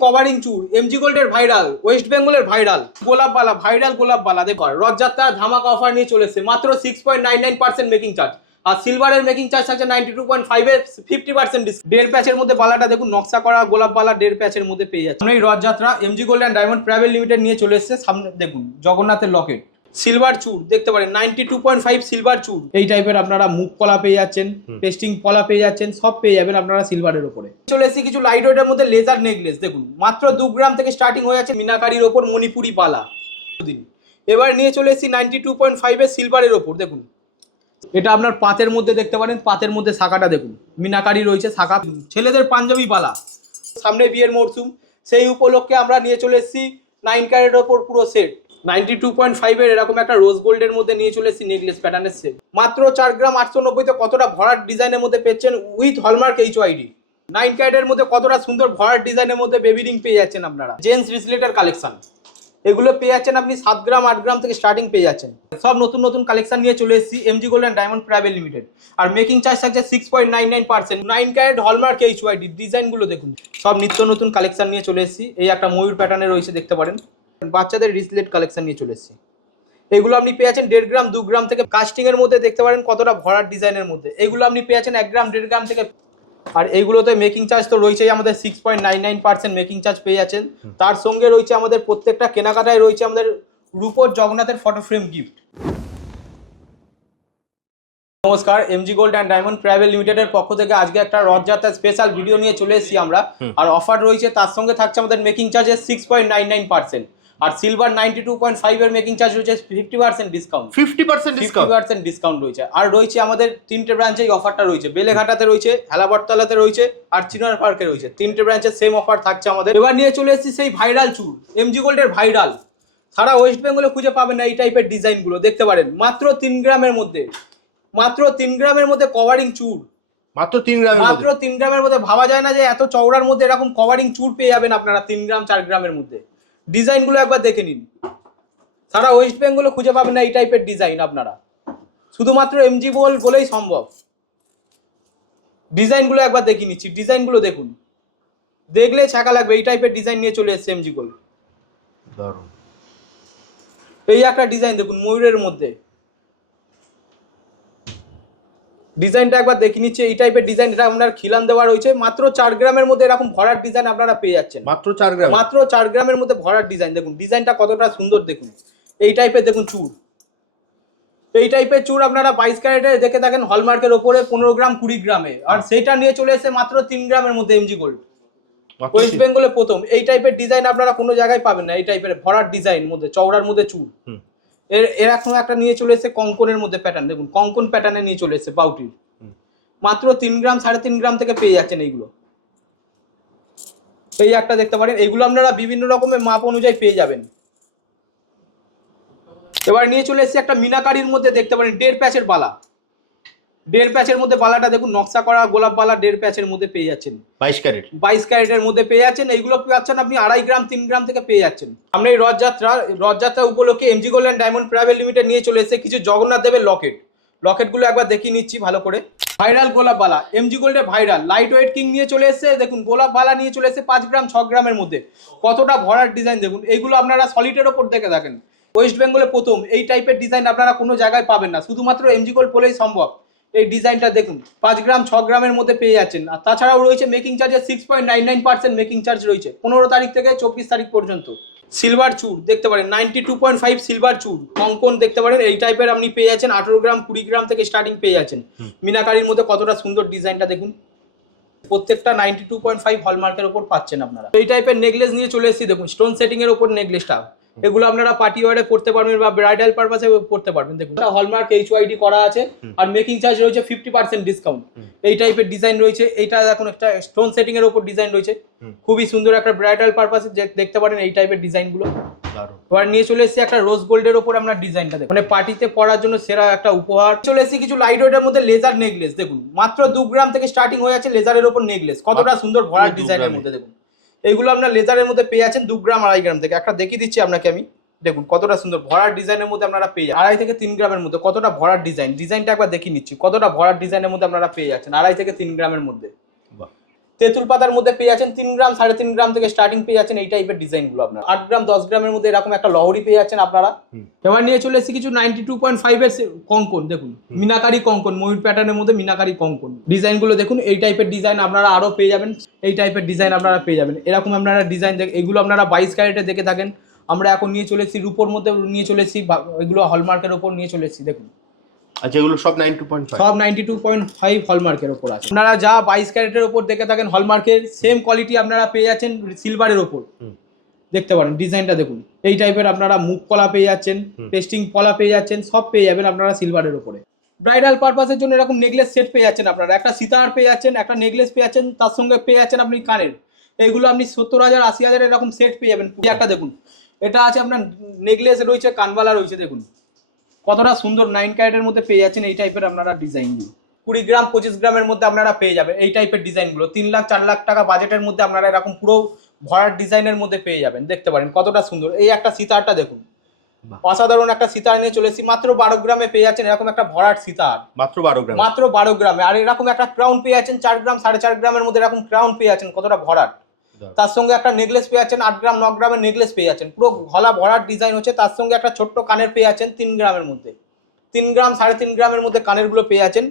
Covering চুর MG গোল্ডের viral, West বেঙ্গলের ভাইরাল গোলাপবালা, ভাইরাল গোলাপবালা দেখো রথযাত্রার ধামাকা অফার নিয়ে চলেছে মাত্র 6.99% মেকিং চার্জ। আর সিলভারের মেকিং চার্জ থাকছে 92.5 এর 50% ডিসকাউন্ট। দেড় প্যাচের মধ্যে বালাটা দেখুন নকশা করা গোলাপ বালা দেড় প্যাচের মধ্যে পেয়ে যাচ্ছে। এই Rathyatra MG gold and diamond private limited নিয়ে চলে এসেছে। সামনে দেখুন জগন্নাথের লকেট, সিলভার চুর দেখতে পারেন 92.5 সিলভার চুর। এই টাইপের আপনারা মুখ পলা পেয়ে যাচ্ছেন, টেস্টিং পলা পেয়ে যাচ্ছেন, সব পেয়ে যাবেন আপনারা সিলভারের উপরে। চলে এসেছি কিছু লাইট ওয়েটের মধ্যে লেজার নেকলেস দেখুন মাত্র 2 গ্রাম থেকে স্টার্টিং হয়ে যাচ্ছে মিনাকারির ওপর মণিপুরি পালা। এবার নিয়ে চলে এসেছি 92.5 এর সিলভারের ওপর দেখুন। এটা আপনার পাতের মধ্যে দেখতে পারেন, পাতের মধ্যে শাখাটা দেখুন মিনাকারি রয়েছে শাখা। ছেলেদের পাঞ্জাবি পালা, সামনে বিয়ের মরশুম, সেই উপলক্ষে আমরা নিয়ে চলে এসেছি 9 ক্যারেটের ওপর পুরো সেট 92.5 এর এরকম একটা রোজ গোল্ডের মধ্যে নিয়ে চলে এসেছি নেকলেস প্যাটার্নের সেট মাত্র 4 গ্রাম 890 তে কতটা ভরাট ডিজাইনের মধ্যে পেয়েছেন উইথ হলমার্ক এইচওআইডি। 9 ক্যারেটের মধ্যে কতটা সুন্দর ভরাট ডিজাইনের মধ্যে বেবি রিং পেয়ে যাচ্ছেন আপনারা। জেন্টস রিসলেটের কালেকশন এগুলো পেয়ে যাচ্ছেন আপনি 7 গ্রাম 8 গ্রাম থেকে স্টার্টিং পেয়ে যাচ্ছেন। সব নতুন নতুন কালেকশন নিয়ে চলে এসেছি MG gold and diamond private limited. Are making charge থাকছে 6.99%। 9 ক্যারেট হলমার্ক এইচওআইডি ডিজাইনগুলো দেখুন, সব নিত্য নতুন কালেকশন নিয়ে চলে এসেছি। এই একটা ময়ূর প্যাটার্নে রয়েছে দেখতে পারেন, বাচ্চাদের রিসলেট কালেকশন নিয়ে চলে এসেছি। এগুলো আপনি পেয়ে যাচ্ছেন 1.5 গ্রাম 2 গ্রাম থেকে কাস্টিং এর মধ্যে দেখতে পারেন কতটা ভরাট ডিজাইনের মধ্যে। এগুলো আপনি পেয়ে যাচ্ছেন 1 গ্রাম 1.5 গ্রাম থেকে। আর এইগুলোতে মেকিং চার্জ তো রয়েছেই আমাদের 6.99% মেকিং চার্জ পেয়ে যাচ্ছেন। তার সঙ্গে রয়েছে আমাদের প্রত্যেকটা কেনাকাটায় রয়েছে আমাদের রূপোর জগন্নাথের ফটো ফ্রেম গিফট। নমস্কার, MG gold and diamond private লিমিটেডের পক্ষ থেকে আজকে একটা রথযাত্রা স্পেশাল ভিডিও নিয়ে চলে এসেছি আমরা। আর অফার রয়েছে, তার সঙ্গে থাকছে আমাদের মেকিং চার্জের 6.99%। আর সিলভার 92.5 এর মেকিং চার্জ রয়েছে 50% ডিসকাউন্ট। 50% ডিসকাউন্ট রয়েছে। আর রয়েছে আমাদের তিনটে ব্রাঞ্চে এই অফারটা রয়েছে, বেলেঘাটাতে রয়েছে, হেলাবরতলাতে রয়েছে, আর চিনার পার্কে রয়েছে। তিনটে ব্রাঞ্চে সেম অফার থাকছে আমাদের। এবার নিয়ে চলে এসেছি সেই ভাইরাল চুল, এমজি গোল্ডের ভাইরাল। সারা ওয়েস্ট বেঙ্গলে খুঁজে পাবেন না এই টাইপের ডিজাইনগুলো। দেখতে পারেন মাত্র 3 গ্রামের মধ্যে, মাত্র 3 গ্রামের মধ্যে কভারিং চুর, মাত্র 3 গ্রামের মাত্র 3 গ্রামের মধ্যে। ভাবা যায় না যে এত চওড়ার মধ্যে এরকম কভারিং চুর পেয়ে যাবেন আপনারা 3 গ্রাম 4 গ্রামের মধ্যে। ডিজাইনগুলো একবার দেখে নিন, সারা ওয়েস্ট বেঙ্গলে খুঁজে পাবেন না এই টাইপের ডিজাইন আপনারা, শুধুমাত্র এমজি গোল্ড বলেই সম্ভব। ডিজাইনগুলো একবার দেখে নিচ্ছি, ডিজাইনগুলো দেখুন, দেখলে ছাকা লাগবে। এই টাইপের ডিজাইন নিয়ে চলে এসেছে এমজি গোল্ড। দারুণ। এই একটা ডিজাইন দেখুন ময়ূরের মধ্যে, ডিজাইনটা একবার দেখে নিচ্ছে। এই টাইপের ডিজাইন, এটা আপনার খিলান দেওয়া রয়েছে। মাত্র 4 গ্রামের মধ্যে এরকম ভরাট ডিজাইন আপনারা পেয়ে যাচ্ছেন। মাত্র 4 গ্রাম, মাত্র 4 গ্রামের মধ্যে ভরাট ডিজাইন দেখুন, ডিজাইনটা কতটা সুন্দর দেখুন। এই টাইপের দেখুন চুর, এই টাইপের চুর আপনারা 22 ক্যারেটে দেখে থাকেন হলমার্কের ওপরে 15 গ্রাম 20 গ্রামে। আর সেইটা নিয়ে চলে এসে মাত্র 3 গ্রামের মধ্যে এমজি গোল্ড। ওয়েস্ট বেঙ্গলে প্রথম এই টাইপের ডিজাইন আপনারা কোনো জায়গায় পাবেন না। এই টাইপের ভরাট ডিজাইন মধ্যে চওড়ার মধ্যে চুর। এরকম একটা নিয়ে চলে এসে কঙ্কনের মধ্যে প্যাটার্ন দেখুন, কঙ্কন প্যাটার্নে নিয়ে চলে এসে বাউটির। মাত্র 3 গ্রাম 3.5 গ্রাম থেকে পেয়ে যাচ্ছেন এইগুলো। এই একটা দেখতে পারেন, এইগুলো আপনারা বিভিন্ন রকমের মাপ অনুযায়ী পেয়ে যাবেন। এবার নিয়ে চলে এসেছি একটা মিনাকারির মধ্যে দেখতে পারেন 1.5 প্যাচের বালা, 1.5 প্যাচের মধ্যে বালাটা দেখুন নকশা করা গোলাপ বালা 1.5 প্যাচের মধ্যে পেয়ে যাচ্ছেন। 22 ক্যারেটের মধ্যে পেয়ে যাচ্ছেন। এইগুলো পাচ্ছেন আপনি 2.5 গ্রাম 3 গ্রাম থেকে পেয়ে যাচ্ছেন। আমরা এই রথযাত্রা উপলক্ষে MG gold and diamond private limited নিয়ে চলে এসেছে কিছু জগন্নাথ দেবের লকেটগুলো একবার দেখিয়ে নিচ্ছি ভালো করে। ভাইরাল গোলাপ বালা, এমজি গোল্ডের ভাইরাল লাইট ওয়েট কিং নিয়ে চলে এসেছে দেখুন। গোলাপ বালা নিয়ে চলে এসেছে 5 গ্রাম 6 গ্রামের মধ্যে, কতটা ভরাট ডিজাইন দেখুন। এইগুলো আপনারা সলিডের ওপর দেখে থাকেন, ওয়েস্ট বেঙ্গলে প্রথম এই টাইপের ডিজাইন আপনারা কোনো জায়গায় পাবেন না, শুধুমাত্র এমজি গোল্ড বলেই সম্ভব। এই ডিজাইনটা দেখুন 5 গ্রাম 6 গ্রামের মধ্যে পেয়ে যাচ্ছেন। আর তাছাড়াও রয়েছে মেকিং চার্জের 6.99% মেকিং চার্জ রয়েছে 15 তারিখ থেকে 24 তারিখ পর্যন্ত। সিলভার চুর দেখতে পারেন 92.5 সিলভার চুর কঙ্কন দেখতে পারেন। এই টাইপের আপনি পেয়ে যাচ্ছেন 18 গ্রাম 20 গ্রাম থেকে স্টার্টিং পেয়ে যাচ্ছেন। মিনাকারির মধ্যে কতটা সুন্দর ডিজাইনটা দেখুন, প্রত্যেকটা 92.5 হলমার্কের ওপর পাচ্ছেন আপনারা। এই টাইপের নেকলেস নিয়ে চলে এসেছি দেখুন, স্টোন সেটিং এর ওপর নেকলেসটা। এগুলো আপনারা পার্টি ওয়ারে পড়তে পারবেন বা ব্রাইডাল পারপাসে পড়তে পারবেন। দেখুন হলমার্ক এইচওআইডি করা আছে। আর মেকিং চার্জ রয়েছে 50% ডিসকাউন্ট। এই টাইপের ডিজাইন রয়েছে। এইটা দেখুন একটা স্টোন সেটিং এর ওপর ডিজাইন রয়েছে, খুবই সুন্দর একটা ব্রাইডাল পারপাসে দেখতে পারেন এই টাইপের ডিজাইনগুলো। এবার নিয়ে চলে এসেছি একটা রোজ গোল্ডের ওপর আমরা ডিজাইনটা দেখুন, মানে পার্টিতে পরার জন্য সেরা একটা উপহার। চলে এসেছি কিছু লাইট ওয়েটের মধ্যে লেজার নেকলেস দেখুন, মাত্র 2 গ্রাম থেকে স্টার্টিং হয়ে যাচ্ছে লেজারের ওপর নেকলেস, কতটা সুন্দর ভরাট ডিজাইনের মধ্যে দেখুন। এইগুলো আপনার লেজারের মধ্যে পেয়ে যাচ্ছেন 2 গ্রাম 2.5 গ্রাম থেকে। একটা দেখিয়ে দিচ্ছি আপনাকে আমি, দেখুন কতটা সুন্দর ভরাট ডিজাইনের মধ্যে আপনারা পেয়ে যাচ্ছেন। 2.5 থেকে 3 গ্রামের মধ্যে কতটা ভরাট ডিজাইনটা একবার দেখিয়ে নিচ্ছি, কতটা ভরাট ডিজাইনের মধ্যে আপনারা পেয়ে যাচ্ছেন 2.5 থেকে 3 গ্রামের মধ্যে। তেঁতুল পাতার মধ্যে পেয়ে যাচ্ছেন 3 গ্রাম 3.5 গ্রাম থেকে স্টার্টিং পেয়ে যাচ্ছেন এই টাইপের ডিজাইনগুলো আপনারা। 8 গ্রাম 10 গ্রামের মধ্যে এরকম একটা লহরি পেয়ে যাচ্ছেন আপনারা। এবার নিয়ে চলে এসেছি কিছু 92.5 এর কঙ্কন, দেখুন মিনাকারি কঙ্কন, ময়ূর প্যাটার্নের মধ্যে মিনাকারি কঙ্কন ডিজাইনগুলো দেখুন। এই টাইপের ডিজাইন আপনারা আরো পেয়ে যাবেন, এই টাইপের ডিজাইন আপনারা পেয়ে যাবেন। এরকম আপনারা ডিজাইন এগুলো আপনারা 22 ক্যারেটে দেখে থাকেন। আমরা এখন নিয়ে চলে এসেছি রূপোর মধ্যে নিয়ে চলে এসেছি, এগুলো হলমার্কের ওপর নিয়ে চলে এসেছি দেখুন। আচ্ছা, এগুলো সব 92.5? সব 92.5 হলমার্কের ওপর আছে। আপনারা যা 22 ক্যারেটের ওপর দেখে থাকেন হলমার্কের, সেম কোয়ালিটি আপনারা পেয়ে যাচ্ছেন সিলভারের ওপর। দেখতে পারেন ডিজাইনটা দেখুন, এই টাইপের আপনারা মুখ কলা পেয়ে যাচ্ছেন, পেস্টিং কলা পেয়ে যাচ্ছেন, সব পেয়ে যাবেন আপনারা সিলভারের ওপরে। ব্রাইডাল পারপাসের জন্য এরকম নেকলেস সেট পেয়ে যাচ্ছেন আপনারা, একটা সীতাহার পেয়ে যাচ্ছেন, একটা নেকলেস পেয়ে যাচ্ছেন, তার সঙ্গে পেয়ে যাচ্ছেন আপনি কানের। এইগুলো আপনি 70,000 80,000 এরকম সেট পেয়ে যাবেন। একটা দেখুন, এটা আছে আপনার নেকলেস রয়েছে, কানবালা রয়েছে, দেখুন কতটা সুন্দর 9 ক্যারেটের মধ্যে পেয়ে যাচ্ছেন এই টাইপের আপনারা ডিজাইনগুলো। 20 গ্রাম 25 গ্রামের মধ্যে আপনারা পেয়ে যাবেন এই টাইপের ডিজাইনগুলো। 3 লাখ 4 লাখ টাকা বাজেটের মধ্যে আপনারা এরকম পুরো ভরাট ডিজাইনের মধ্যে পেয়ে যাবেন। দেখতে পারেন কতটা সুন্দর। এই একটা সীতাহারটা দেখুন, অসাধারণ একটা সীতাহার নিয়ে চলে এসেছি। মাত্র 12 গ্রামে পেয়ে যাচ্ছেন এরকম একটা ভরাট সীতাহার, মাত্র 12 গ্রাম, মাত্র 12 গ্রামে। আর এরকম একটা ক্রাউন পেয়ে যাচ্ছেন 4 গ্রাম 4.5 গ্রামের মধ্যে এরকম ক্রাউন পেয়ে যাচ্ছেন, কতটা ভরাট। তার সঙ্গে একটা নেকলেস পেয়ে যাচ্ছেন 8 গ্রাম 9 গ্রামের নেকলেস পেয়ে যাচ্ছেন, পুরো গলা ভরাট ডিজাইন হচ্ছে। তার সঙ্গে একটা ছোট্ট কানের পেয়ে যাচ্ছেন 3 গ্রামের মধ্যে, 3 গ্রাম 3.5 গ্রামের মধ্যে কানের গুলো পেয়ে যাচ্ছেন।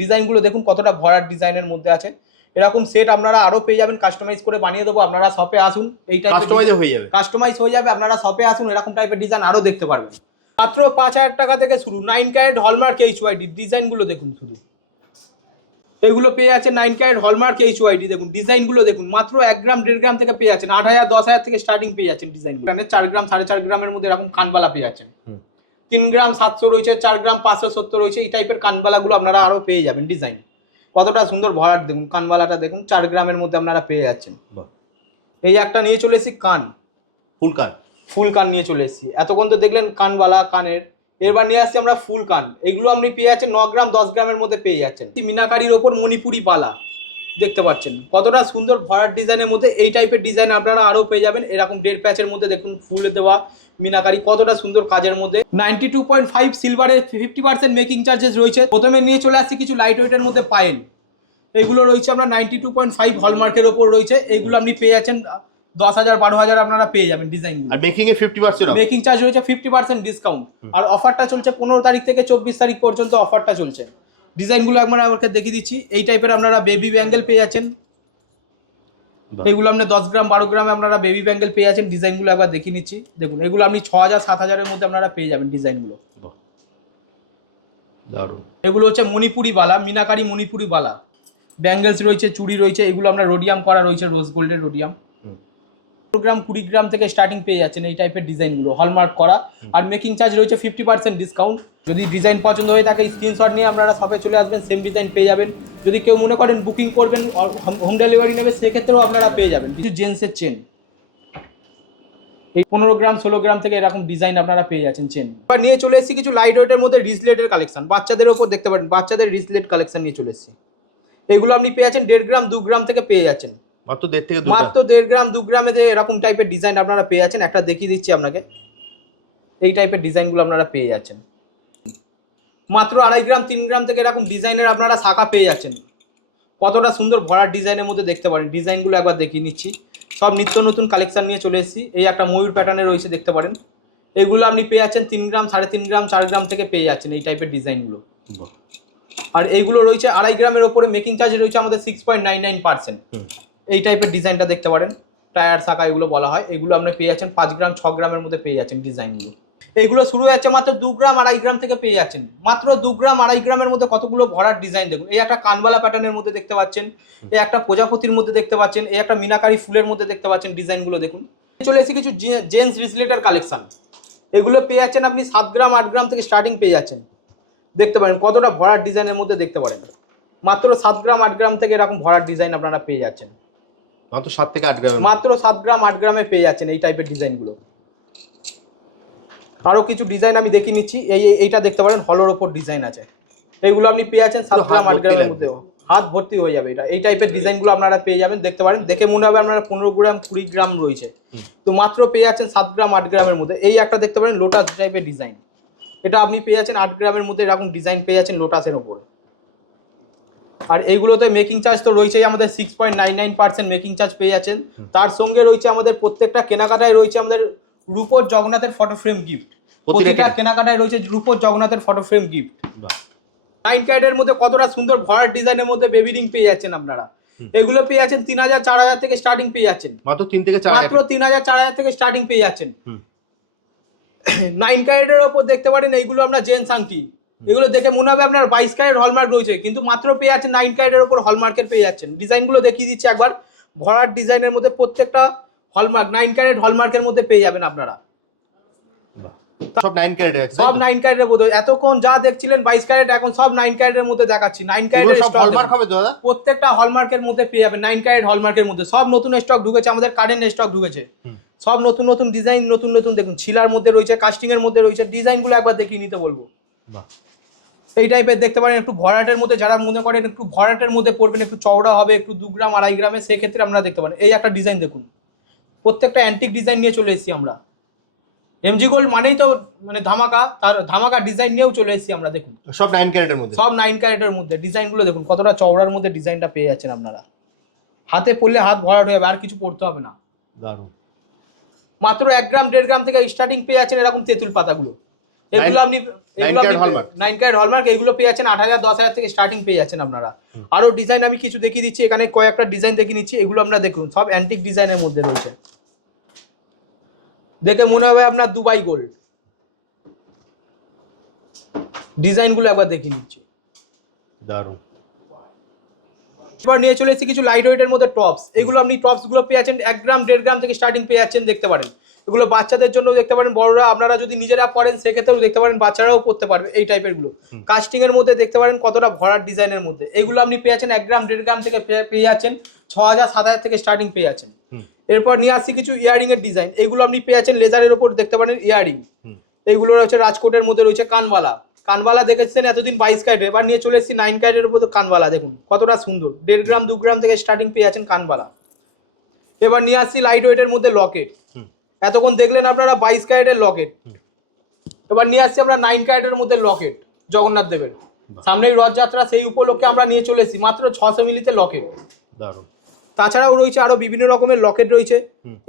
ডিজাইনগুলো দেখুন কতটা ভরাট ডিজাইনের মধ্যে আছে। এরকম সেট আপনারা আরো পেয়ে যাবেন, কাস্টমাইজ করে বানিয়ে দেবো। আপনারা শপে আসুন, এই টাইপের কাস্টমাইজ হয়ে যাবে, কাস্টমাইজ হয়ে যাবে। আপনারা শপে আসুন, এরকম টাইপের ডিজাইন আরো দেখতে পারবেন। মাত্র 5,000 টাকা থেকে শুরু 9 ক্যারেট হলমার্ক HYD ডিজাইনগুলো দেখুন। শুধু এগুলো পেয়ে যাচ্ছেন 9 ক্যারেট হলমার্ক HYD, দেখুন ডিজাইনগুলো দেখুন। মাত্র 1 গ্রাম 1.5 গ্রাম থেকে পেয়ে যাচ্ছেন 8,000 10,000 থেকে স্টার্টিং পেয়ে যাচ্ছেন ডিজাইনগুলো। 4 গ্রাম 4.5 গ্রামের মধ্যে এরকম কানবালা পেয়ে যাচ্ছেন। 3 গ্রাম 700 রয়েছে, 4 গ্রাম 570 রয়েছে, এই টাইপের কানবালাগুলো আপনারা আরো পেয়ে যাবেন। ডিজাইন কতটা সুন্দর ভরাট দেখুন, কানবালাটা দেখুন 4 গ্রামের মধ্যে আপনারা পেয়ে যাচ্ছেন। এই একটা নিয়ে চলে এসেছি কান, ফুল কান নিয়ে চলে এসেছি। এতক্ষণ তো দেখলেন কানবালা কানের, এবার নিয়ে আসছি আমরা ফুল কান। এগুলো আপনি পেয়ে যাচ্ছেন 9 গ্রাম 10 গ্রামের মধ্যে পেয়ে যাচ্ছেন। মিনাকারির ওপর মণিপুরি পালা দেখতে পাচ্ছেন, কতটা সুন্দর ভরাট ডিজাইনের মধ্যে। এই টাইপের ডিজাইন আপনারা আরো পেয়ে যাবেন। এরকম 1.5 প্যাচের মধ্যে দেখুন ফুল দেওয়া মিনাকারি, কতটা সুন্দর কাজের মধ্যে। 92.5 সিলভারের 50% মেকিং চার্জেস রয়েছে। প্রথমে নিয়ে চলে আসছি কিছু লাইট ওয়েটের মধ্যে পায়েল, এগুলো রয়েছে আপনার 92.5 হলমার্কের ওপর রয়েছে। এইগুলো আপনি পেয়ে যাচ্ছেন 10,000 12,000 আপনারা পেয়ে যাবেন design. Are making A 50% of, making charge রয়েছে 50% ডিসকাউন্ট। আর অফারটা চলছে 15 তারিখ থেকে 24 তারিখ পর্যন্ত অফারটা চলছে। ডিজাইনগুলো একবার আমাকে দেখিয়ে দিচ্ছি। এই টাইপের আপনারা বেবি ব্যাঙ্গেল পেয়ে যাচ্ছেন, এগুলো আপনি 10 গ্রাম 12 গ্রামে আপনারা বেবি ব্যাঙ্গেল পেয়ে যাচ্ছেন। ডিজাইনগুলো একবার দেখিয়ে নিচ্ছি, দেখুন এগুলো আপনি 6,000 7,000 এর মধ্যে আপনারা পেয়ে যাবেন ডিজাইনগুলো। দারুণ। এগুলো হচ্ছে মণিপুরি বালা, মিনাকারি মণিপুরি বালা, ব্যাঙ্গেলস রয়েছে, চুড়ি রয়েছে। এগুলো আপনার রোডিয়াম করা রয়েছে, রোজ গোল্ডের রোডিয়াম। গ্রাম 20 গ্রাম থেকে স্টার্টিং পেয়ে যাচ্ছেন এই টাইপের ডিজাইনগুলো হলমার্ক করা। আর মেকিং চার্জ রয়েছে 50% ডিসকাউন্ট। যদি ডিজাইন পছন্দ হয়ে থাকে স্ক্রিনশট নিয়ে আপনারা শপে চলে আসবেন, সেম ডিজাইন পেয়ে যাবেন। যদি কেউ মনে করেন বুকিং করবেন হোম ডেলিভারি নেবে, সেক্ষেত্রেও আপনারা পেয়ে যাবেন। কিছু জেন্টসের চেন, এই 15 গ্রাম 16 গ্রাম থেকে এরকম ডিজাইন আপনারা পেয়ে যাচ্ছেন চেন। এবার নিয়ে চলে এসেছি কিছু লাইট ওয়েটের মধ্যে রিসলেটের কালেকশন, বাচ্চাদের ওপর দেখতে পারেন, বাচ্চাদের রিসলেট কালেকশন নিয়ে চলে এসেছি। এগুলো আপনি পেয়ে যাচ্ছেন 1.5 গ্রাম 2 গ্রাম থেকে পেয়ে যাচ্ছেন। মাত্র 1.5 থেকে 2, মাত্র 1.5 গ্রাম 2 গ্রামে যে এরকম টাইপের ডিজাইন আপনারা পেয়ে যাচ্ছেন। একটা দেখিয়ে দিচ্ছি আপনাকে, এই টাইপের ডিজাইনগুলো আপনারা পেয়ে যাচ্ছেন। মাত্র 2.5 গ্রাম 3 গ্রাম থেকে এরকম ডিজাইনের আপনারা শাখা পেয়ে যাচ্ছেন। কতটা সুন্দর ভরাট ডিজাইনের মধ্যে দেখতে পারেন। ডিজাইনগুলো একবার দেখিয়ে নিচ্ছি, সব নিত্য নতুন কালেকশন নিয়ে চলে এসেছি। এই একটা ময়ূর প্যাটার্নে রয়েছে, দেখতে পারেন। এগুলো আপনি পেয়ে যাচ্ছেন 3 গ্রাম 3.5 গ্রাম 4 গ্রাম থেকে পেয়ে যাচ্ছেন এই টাইপের ডিজাইনগুলো। আর এইগুলো রয়েছে 2.5 গ্রামের ওপরে, মেকিং চার্জ রয়েছে আমাদের 6.99%। এই টাইপের ডিজাইনটা দেখতে পারেন, টায়ার শাখা এগুলো বলা হয়। এগুলো আপনি পেয়ে যাচ্ছেন 5 গ্রাম 6 গ্রামের মধ্যে পেয়ে যাচ্ছেন ডিজাইনগুলো। এইগুলো শুরু হয়ে যাচ্ছে মাত্র 2 গ্রাম 2.5 গ্রাম থেকে পেয়ে যাচ্ছেন। মাত্র 2 গ্রাম 2.5 গ্রামের মধ্যে কতগুলো ভরাট ডিজাইন দেখুন। এই একটা কানবালা প্যাটার্নের মধ্যে দেখতে পাচ্ছেন, এই একটা প্রজাপতির মধ্যে দেখতে পাচ্ছেন, এই একটা মিনাকারি ফুলের মধ্যে দেখতে পাচ্ছেন। ডিজাইনগুলো দেখুন। চলে এসেছি কিছু জেন্টস রিসলেটের কালেকশন, এগুলো পেয়ে যাচ্ছেন আপনি 7 গ্রাম 8 গ্রাম থেকে স্টার্টিং পেয়ে যাচ্ছেন। দেখতে পারেন কতটা ভরাট ডিজাইনের মধ্যে দেখতে পারেন। মাত্র 7 গ্রাম 8 গ্রাম থেকে এরকম ভরাট ডিজাইন আপনারা পেয়ে যাচ্ছেন। মাত্র 7 থেকে 8 গ্রাম, মাত্র 7 গ্রাম 8 গ্রামে পেয়ে যাচ্ছেন এই টাইপের ডিজাইনগুলো। আরো কিছু ডিজাইন আমি দেখিয়ে নিচ্ছি। এইটা দেখতে পারেন, হলোর ওপর ডিজাইন আছে। এইগুলো আপনি পেয়ে যাচ্ছেন 7 গ্রাম 8 গ্রামের মধ্যে, হাত ভর্তি হয়ে যাবে এটা। এই টাইপের ডিজাইনগুলো আপনারা পেয়ে যাবেন, দেখতে পারেন। দেখে মনে হবে আপনারা 15 গ্রাম 20 গ্রাম রয়েছে, তো মাত্র পেয়ে যাচ্ছেন 7 গ্রাম 8 গ্রামের মধ্যে। এই একটা দেখতে পারেন লোটাস টাইপের ডিজাইন, এটা আপনি পেয়ে যাচ্ছেন 8 গ্রামের মধ্যে। এরকম ডিজাইন পেয়ে যাচ্ছেন লোটাসের ওপরে। আর এইগুলোতে মেকিং চার্জ তো রয়েছেই আমাদের 6.99% মেকিং চার্জ পেয়ে যাচ্ছেন। তার সঙ্গে রয়েছে আমাদের প্রত্যেকটা কেনাকাটায় রয়েছে আমাদের রূপোর জগন্নাথের ফটো ফ্রেম গিফট। প্রতিটা কেনাকাটায় রয়েছে রূপোর জগন্নাথের ফটো ফ্রেম গিফট। 9 ক্যারেটের মধ্যে কতটা সুন্দর ভরাট ডিজাইনের মধ্যে বেবি রিং পেয়ে যাচ্ছেন আপনারা। এগুলো পেয়ে যাচ্ছেন 3000 4000 থেকে স্টার্টিং পেয়ে যাচ্ছেন। মাত্র 3 থেকে 4 মাত্র 3000 4000 থেকে স্টার্টিং পেয়ে যাচ্ছেন। 9 ক্যারেটের ওপর দেখতে পারেন এইগুলো আমরা জেন্টস আংটি, এগুলো দেখে মনে হবে আপনার 22 ক্যারেট হলমার্ক রয়েছে, কিন্তু মাত্র পেয়ে যাচ্ছেন 9 ক্যারেটের ওপর হলমার্কের পেয়ে যাচ্ছেন। ডিজাইনগুলো দেখিয়ে দিচ্ছি একবার, ভরাট ডিজাইনের মধ্যে প্রত্যেকটা হলমার্ক 9 ক্যারেট হলমার্কের মধ্যে পেয়ে যাবেন আপনারা। সব 9 ক্যারেট আছে, সব 9 ক্যারেটের মধ্যে। এতক্ষণ যা দেখছিলেন 22 ক্যারেট, এখন সব 9 ক্যারেটের মধ্যে দেখাচ্ছি। 9 ক্যারেটের সব হলমার্ক হবে তো দাদা? প্রত্যেকটা হলমার্কের মধ্যে পেয়ে যাবেন। 9 ক্যারেট হলমার্কের মধ্যে সব নতুন স্টক ঢুকেছে, আমাদের কারেন্ট স্টক ঢুকেছে। সব নতুন নতুন ডিজাইন, নতুন নতুন দেখুন ছিলার মধ্যে রয়েছে, কাস্টিং এর মধ্যে রয়েছে। ডিজাইনগুলো একবার দেখিয়ে নিতে বলবো। বাহ, এই টাইপের দেখতে পারেন। একটু ভরাটের মধ্যে যারা মনে করেন একটু ভরাটের মধ্যে পড়বেন, একটু চওড়া হবে, একটু 2 গ্রাম 2.5 গ্রামে, সেক্ষেত্রে আপনারা দেখতে পারেন। এই একটা ডিজাইন দেখুন, প্রত্যেকটা অ্যান্টিক ডিজাইন নিয়ে চলে এসেছি আমরা। এমজি গোল্ড মানেই তো মানে ধামাকা, তার ধামাকা ডিজাইন নিয়েও চলে এসেছি আমরা। দেখুন সব 9 ক্যারেটের মধ্যে, সব 9 ক্যারেটের মধ্যে। ডিজাইনগুলো দেখুন কতটা চওড়ার মধ্যে ডিজাইনটা পেয়ে যাচ্ছেন আপনারা। হাতে পড়লে হাত ভরাট হয়ে যাবে, আর কিছু পড়তে হবে না। দারুণ। মাত্র 1 গ্রাম 1.5 গ্রাম থেকে স্টার্টিং পেয়ে যাচ্ছেন এরকম তেঁতুল পাতাগুলো। এগুলো আপনি 9 ক্যারেট হলমার্ক, 9 ক্যারেট হলমার্ক, এগুলো পেয়ে যাচ্ছেন 8000 10000 থেকে স্টার্টিং পেয়ে যাচ্ছেন আপনারা। আরো ডিজাইন আমি কিছু দেখিয়ে দিচ্ছি, এখানে কয়েকটা ডিজাইন দেখিয়ে নিচ্ছি। এগুলো আমরা দেখুন সব অ্যান্টিক ডিজাইনের মধ্যে রয়েছে, দেখে মনে হবে আপনার দুবাই গোল্ড। ডিজাইনগুলো একবার দেখিয়ে নিচ্ছি, দারুণ। এবার নিয়ে চলে এসেছি কিছু লাইট ওয়েটের মধ্যে টপস। এগুলো আপনি টপস গুলো পেয়ে যাচ্ছেন 1 গ্রাম 1.5 গ্রাম থেকে স্টার্টিং পেয়ে যাচ্ছেন, দেখতে পারেন। এগুলো বাচ্চাদের জন্য দেখতে পারেন, বড়রা আপনারা যদি নিজেরা পরেন সেক্ষেত্রেও দেখতে পারেন, বাচ্চারাও পড়তে পারবে এই টাইপের গুলো। কাস্টিং এর মধ্যে দেখতে পারেন কতটা ভরাট ডিজাইনের মধ্যে। এগুলো আপনি পেয়ে যাচ্ছেন 1 গ্রাম 1.5 গ্রাম থেকে পেয়ে যাচ্ছেন 6000 7000 থেকে স্টার্টিং পেয়ে যাচ্ছেন। এরপর নিয়ে আসছি কিছু ইয়ারিং এর ডিজাইন। এগুলো আপনি পেয়ে যাচ্ছেন লেজারের উপর, দেখতে পারেন ইয়ারিং। এইগুলো রয়েছে রাজকোটের মধ্যে রয়েছে কানবালা। কানবালা দেখেছেন এতদিন 22 ক্যারেট, এবার নিয়ে চলে এসেছি 9 ক্যারেটের উপর কানবালা। দেখুন কতটা সুন্দর, 1.5 গ্রাম 2 গ্রাম থেকে স্টার্টিং পেয়ে যাচ্ছেন কানবালা। এবার নিয়ে আসছি লাইট ওয়েটের মধ্যে লকেট। এতক্ষণ দেখলেন আপনারা 22 ক্যারেটের লকেট, এবার নিয়ে আসছি আমরা 9 ক্যারেটের মধ্যে লকেট জগন্নাথ দেবের। সামনেই রথযাত্রা, সেই উপলক্ষে আমরা নিয়ে চলে এসেছি মাত্র 600 মিলিতে লকেট। দারুণ। তাছাড়াও রয়েছে আরো বিভিন্ন রকমের লকেট রয়েছে,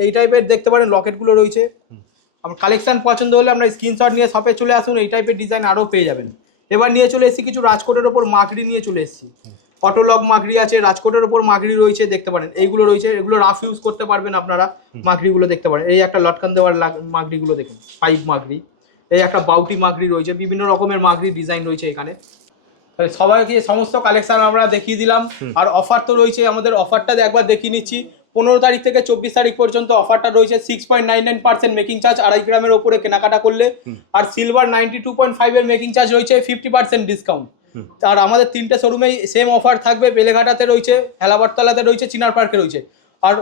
এই টাইপের দেখতে পারেন লকেটগুলো রয়েছে। আপনার কালেকশন পছন্দ হলে আপনার স্ক্রিনশট নিয়ে শপে চলে আসুন, এই টাইপের ডিজাইন আরও পেয়ে যাবেন। এবার নিয়ে চলে এসেছি কিছু রাজকোটের ওপর মাকড়ি নিয়ে চলে এসেছি। অটোলক মাকড়ি আছে, রাজকোটের ওপর মাকড়ি রয়েছে, দেখতে পারেন এইগুলো রয়েছে। এগুলো রাফ ইউজ করতে পারবেন আপনারা। মাকড়িগুলো দেখতে পারেন, এই একটা লটকান দেওয়ার মাকড়িগুলো দেখুন, পাইপ মাকড়ি। এই একটা বাউটি মাকড়ি রয়েছে, বিভিন্ন রকমের মাকড়ি ডিজাইন রয়েছে এখানে। সবাইকে সমস্ত কালেকশন আমরা দেখিয়ে দিলাম। আর অফার তো রয়েছে, আমাদের অফারটা একবার দেখিয়ে নিচ্ছি। 15 তারিখ থেকে 24 তারিখ পর্যন্ত অফারটা রয়েছে। 6.99% মেকিং চার্জ 2.5 গ্রামের ওপরে কেনাকাটা করলে। আর সিলভার 92.5 এর মেকিং চার্জ রয়েছে 50% ডিসকাউন্ট। আর আমাদের 3টে শোরুমেই সেম অফার থাকবে। বেলেঘাটাতে রয়েছে, হেলাবারতলাতে রয়েছে, চিনার পার্কে রয়েছে। আর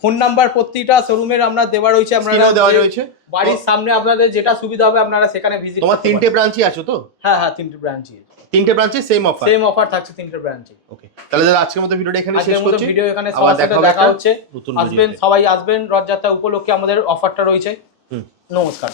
ফোন নাম্বার প্রতিটা শোরুমের আমরা দেওয়া রয়েছে। বাড়ির সামনে আপনাদের যেটা সুবিধা হবে আপনারা সেখানে ভিজিট। তোমার 3টে ব্রাঞ্চই আছে তো? হ্যাঁ হ্যাঁ, 3টে ব্রাঞ্চই। 3টে ব্রাঞ্চে সেম অফার থাকছে 3টে ব্রাঞ্চে। ওকে, তাহলে দাদা আজকের মতো ভিডিওটা এখানে শেষ করছি। ভিডিও এখানে সবার সাথে দেখা হচ্ছে। নতুন আসবেন, সবাই আসবেন, রথযাত্রা উপলক্ষে আমাদের অফারটা রয়েছে। নমস্কার।